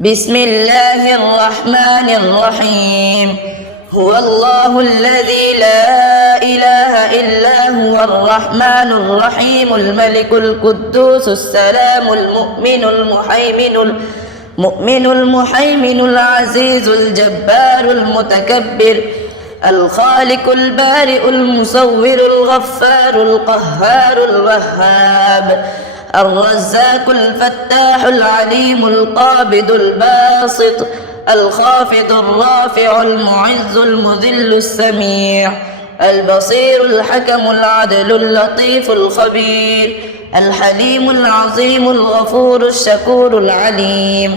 بسم الله الرحمن الرحيم هو الله الذي لا إله إلا هو الرحمن الرحيم الملك القدوس السلام المؤمن المهيمن العزيز الجبار المتكبر الخالق البارئ المصور الغفار القهار الوهاب الرزاق الفتاح العليم القابض الباسط الخافض الرافع المعز المذل السميع البصير الحكم العدل اللطيف الخبير الحليم العظيم الغفور الشكور العليم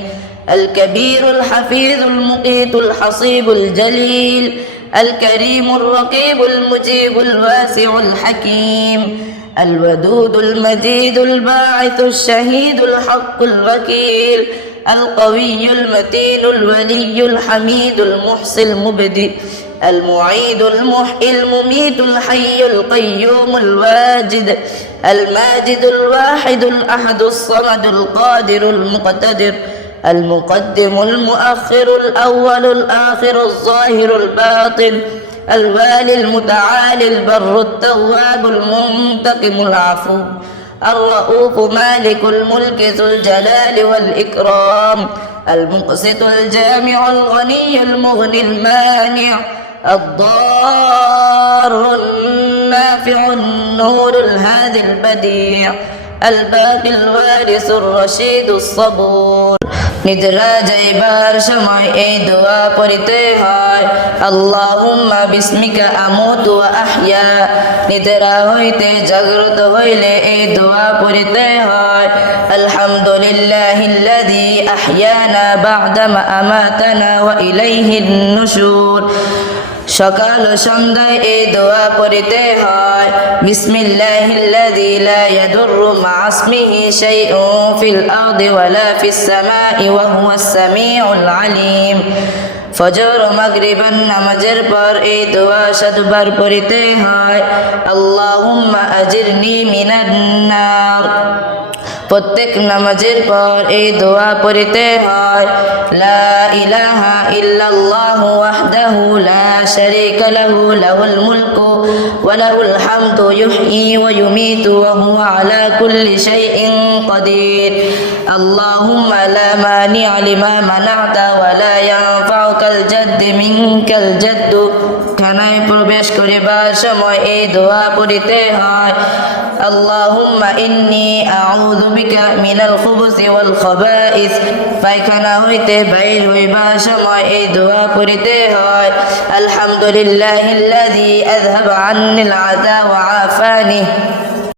الكبير الحفيظ المقيت الحصيب الجليل الكريم الرقيب المجيب الواسع الحكيم الودود المجيد الباعث الشهيد الحق الوكيل القوي المتين الولي الحميد المحصي المبدئ المعيد المحيي المميت الحي القيوم الواجد الماجد الواحد الأحد الصمد القادر المقتدر المقدم المؤخر الأول الآخر الظاهر الباطن الوالي المتعالي البر التواب المنتقم العفو الرؤوف مالك الملك ذو الجلال والإكرام المقسط الجامع الغني المغني المانع الضار النافع النور الهادي البديع الباقي الوارث الرشيد الصبور নিদ্রা যাইবার সময় এই দোয়া পড়িতে হয় আল্লাহুম্মা বিসমিকা আমুতু ওয়া আহইয়া নিদ্রা হইতে জাগ্রত হইলে এই দোয়া পড়িতে হয় আলহামদুলিল্লাহিল্লাযী আহইয়ানা বা'দা মা আমাতানা ওয়া ইলাইহিন নুশুর সকাল সন্ধ্যায় এই দোয়া পড়িতে হয় বিসমিল্লাহিল্লাযী লা ইয়াদুররু মা ইসমিহি শাইউন ফিল আরদি ওয়ালা ফিস সামাই ওয়া হুয়াস সামিউল আলিম ফজর ও মাগরিবের নামাজের পর এই দোয়া শতবার পড়িতে হয় আল্লাহুম্মা আজিরনি মিনান নার প্রত্যেক নামাজের পর এই দোয়া পড়িতে হয় লা ইলাহা ইল্লাল্লাহু ওয়াহদাহু লা শারীকা লাহু লাহুল মুলকু ওয়া লাহুল হামদু ইউহয়ী ওয়া ইউমীতু ওয়া হুয়া আলা কুল্লি শাইইন কাদির আল্লাহুম্মা লা মানি'a লিমা মানা'তা ওয়া লা ইয়ানফা'ুকাল জাদ্দু মিনকাল জাদ্দু খানায় প্রবেশ করিবার সময় এই দোয়া পড়িতে হয় আল্লাহুম্মা ইন্নী আউযু বিকা মিনাল খুবুসি ওয়াল খাবাইস পায়খানা হইতে বাইর হইবার সময় এই দোয়া পড়িতে হয় আলহামদুলিল্লাহিল্লাযী আযহাবা আন্নিল আযা ওয়া আফানি